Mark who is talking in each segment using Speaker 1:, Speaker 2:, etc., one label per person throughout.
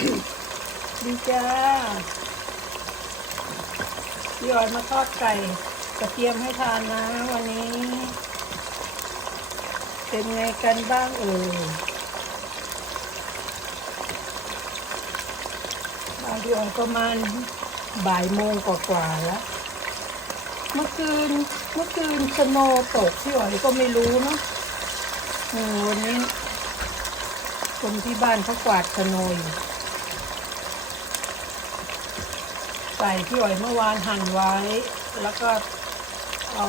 Speaker 1: ดีจ้าพี่ออยมาทอดไก่กระเทียมให้ทานนะวันนี้ เป็นไงกันบ้างเอ่ยบางพี่ออยประมาณบ่ายโมงกว่าๆแล้ว เมื่อคืนเมื่อคืนสโนตกพี่ออยก็ไม่รู้เนาะวันนี้คนที่บ้านเขากวาดสโนอยู่ ไก่ที่อ๋อยเมื่อวานหั่นไว้ แล้วก็เอา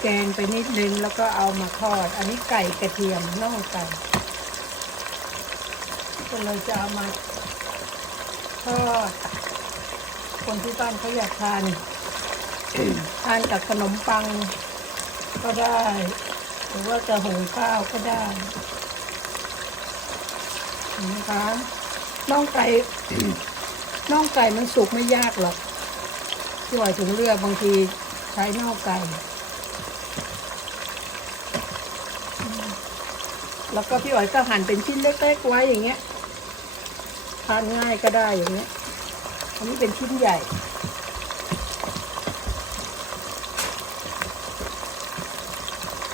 Speaker 1: แกงไปนิดนึงแล้วก็เอามาทอด อันนี้ไก่กระเทียมน่องไก่ก็เลยจะเอามาทอดคนที่บ้านเขาอยากทานทานกับขนมปังก็ได้ หรือว่าจะหุงข้าวก็ได้นไหมคะน่องไก่ น่องไก่มันสุกไม่ยากหรอกที่ว่าถึงเลือกบางทีใช้น่องไก่ แล้วก็พี่อ๋อยก็หั่นเป็นชิ้นเล็กๆไว้อย่างเงี้ยทานง่ายก็ได้อย่างเงี้ยอันนี้เป็นชิ้นใหญ่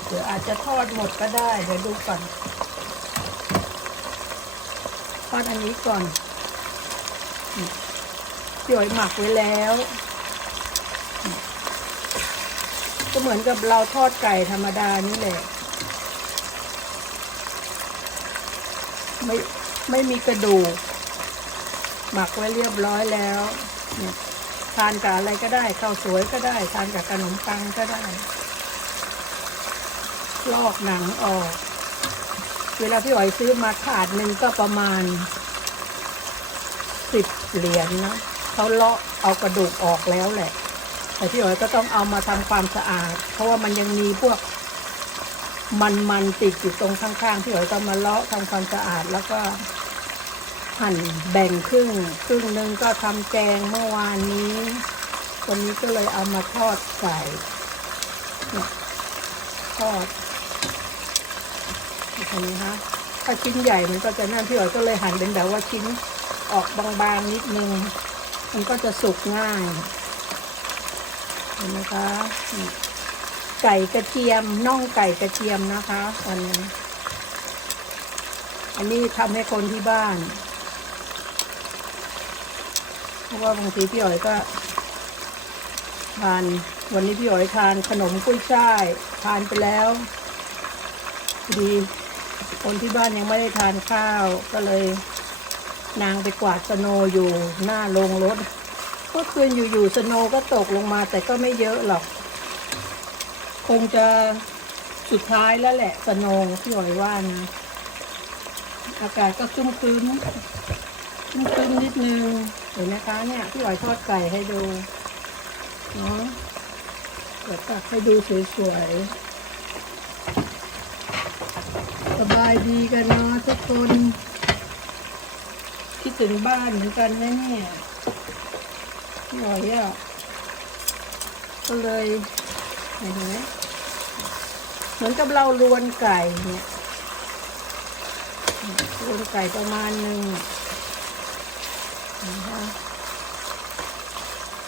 Speaker 1: เดี๋ยวอาจจะทอดหมดก็ได้ เดี๋ยวดูก่อน ทอดอันนี้ก่อน พี่อ๋อยหมักไว้แล้ว ก็เหมือนกับเราทอดไก่ธรรมดานี่แหละ ไม่ไม่มีกระดูก หมักไว้เรียบร้อยแล้วเนี่ยทานกับอะไรก็ได้ข้าวสวยก็ได้ ทานกับขนมปังก็ได้ ลอกหนังออก เวลาพี่อ๋อยซื้อมาถาดหนึ่งก็ประมาณ สิบเหรียญนะเขาเลาะเอากระดูกออกแล้วแหละ แต่พี่อ๋อยก็ต้องเอามาทำความสะอาด เพราะว่ามันยังมีพวกมันมันติดอยู่ตรงข้างๆพี่อ๋อยก็มาเลาะทำความสะอาดแล้วก็หั่นแบ่งครึ่ง ครึ่งหนึ่งก็ทำแกงเมื่อวานนี้วันนี้ก็เลยเอามาทอดใส่เนี่ยทอดเห็นไหมคะถ้าชิ้นใหญ่มันก็จะน่าพี่อ๋อยก็เลยหั่นเป็นแบบว่าชิ้น ออกบางๆนิดนึง มันก็จะสุกง่าย เห็นไหมคะ ไก่กระเทียมน่องไก่กระเทียมนะคะวันนี้อันนี้ทำให้คนที่บ้าน เพราะว่าบางทีพี่อ๋อยก็ทานวันนี้พี่อ๋อยทานขนมกุ้ยช่าย ทานไปแล้ว ดี คนที่บ้านยังไม่ได้ทานข้าวก็เลย นางไปกวาดสโนอยู่หน้าโรงรถเมื่อคืนอยู่ๆสโนก็ตกลงมาแต่ก็ไม่เยอะหรอก คงจะสุดท้ายแล้วแหละสโนว์พี่อ๋อยว่านะอากาศก็ครึ้มครึ้มครึ้มครึ้มนิดนึงเห็นไหมคะเนี่ยพี่อ๋อยทอดไก่ให้ดูเนาะเดี๋ยวตักให้ดูสวยๆสบายดีกันเนาะทุกคน คิดถึงบ้านเหมือนกันนะเนี่ยพี่อยอะก็เลยเห็นไหมเหมือนกับเราลวนไก่เนี่ยรวนไก่ประมาณหนึ่งนะคะ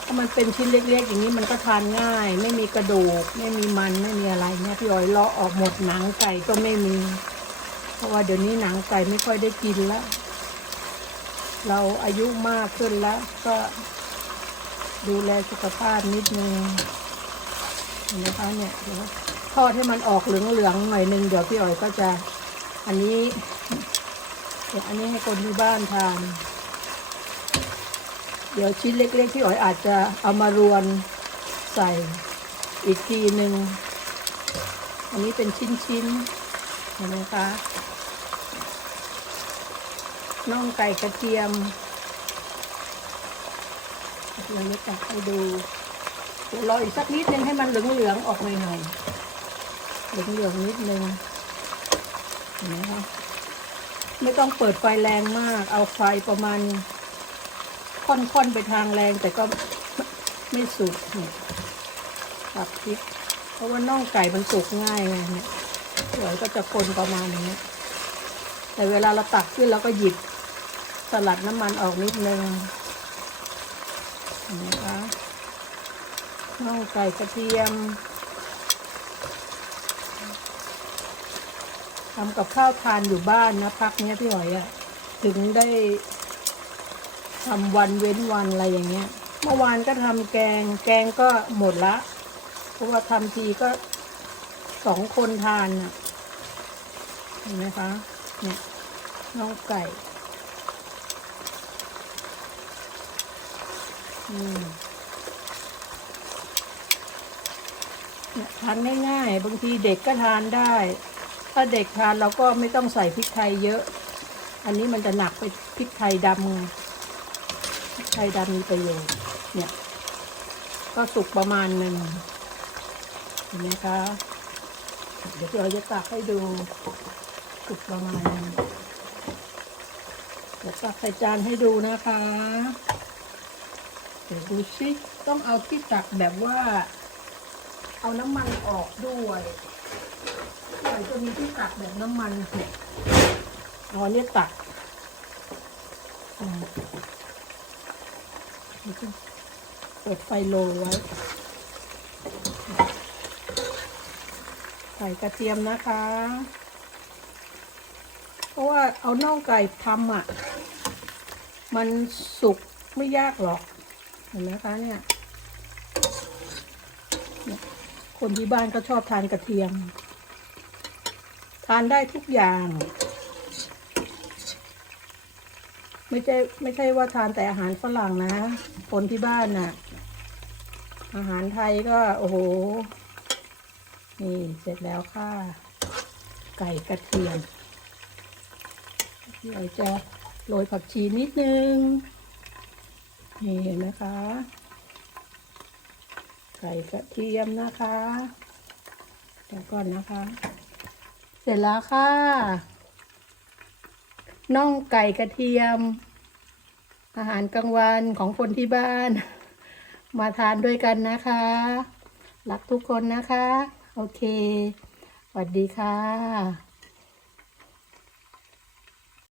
Speaker 1: ถ้ามันเป็นชิ้นเล็กๆ อย่างนี้มันก็ทานง่าย ไม่มีกระดูก ไม่มีมันไม่มีอะไรเนี่ยพี่อ้อยเลาะออกหมดหนังไก่ก็ไม่มี เพราะว่าเดี๋ยวนี้หนังไก่ไม่ค่อยได้กินแล้ว เราอายุมากขึ้นแล้ว ก็ดูแลสุขภาพนิดนึงเห็นไหมคะเนี่ยเดี๋ยวทอดให้มันออกเหลืองๆหน่อยนึงเดี๋ยวพี่อ้อยก็จะ อันนี้เดี๋ยวอันนี้ให้คนที่บ้านทานเดี๋ยวชิ้นเล็กๆที่อ๋อยอาจจะเอามารวนใส่อีกทีหนึ่ง อันนี้เป็นชิ้นๆเห็นไหมคะ น่องไก่กระเทียมเดี๋ยวจะตักให้ดูรออีกสักนิดนึงให้มันเหลืองๆออกหน่อยๆเหลืองๆนิดนึงเห็นไหมคะไม่ต้องเปิดไฟแรงมาก เอาไฟประมาณ ค่อนๆไปทางแรงแต่ก็ไม่สุกเนี่ยตับพริกเพราะว่าน่องไก่มันสุกง่ายไงเนี่ยสวยก็จะคนประมาณนี้แต่เวลาเราตักขึ้นเราก็หยิบ สลัดน้ำมันออกนิดนึงเห็นไหมคะน่องไก่กระเทียมทำกับข้าวทานอยู่บ้านนะพักเนี้ยพี่หอยอะถึงได้ทำวันเว้นวันอะไรอย่างเงี้ย เมื่อวานก็ทำแกง แกงก็หมดละ เพราะว่าทำทีก็สองคนทานน่ะเห็นไหมคะ เนี่ยน่องไก่ อืม เนี่ยทานง่ายๆ บางทีเด็กก็ทานได้ ถ้าเด็กทานเราก็ไม่ต้องใส่พริกไทยเยอะ อันนี้มันจะหนักไปพริกไทยดำไงพริกไทยดำมีประโยชน์เนี่ย ก็สุกประมาณหนึ่งเห็นไหมคะเดี๋ยวเราจะตักให้ดูสุกประมาณนึงเดี๋ยวตักใส่จานให้ดูนะคะ ดี๋ยวดูสิต้องเอาที่ตักแบบว่า เอาน้ำมันออกด้วยหน่อยจะมีที่ตักแบบน้ำมันเนี่ยเอาอันนี้ตักเปิดไฟโลไว้ ใส่กระเทียมนะคะ เพราะว่าเอาน่องไก่ทำอะ มันสุกไม่ยากหรอก เห็นไหมคะเนี่ย คนที่บ้านก็ชอบทานกระเทียม ทานได้ทุกอย่าง ไม่ใช่ไม่ใช่ว่าทานแต่อาหารฝรั่งนะ คนที่บ้านน่ะ อาหารไทยก็โอ้โห นี่เสร็จแล้วค่ะ ไก่กระเทียมเดี๋ยวจะโรยผักชีนิดนึง นี่เห็นไหมคะไก่กระเทียมนะคะเดี๋ยวก่อนนะคะ เสร็จแล้วค่ะน่องไก่กระเทียม อาหารกลางวันของคนที่บ้าน มาทานด้วยกันนะคะรักทุกคนนะคะ โอเคสวัสดีค่ะ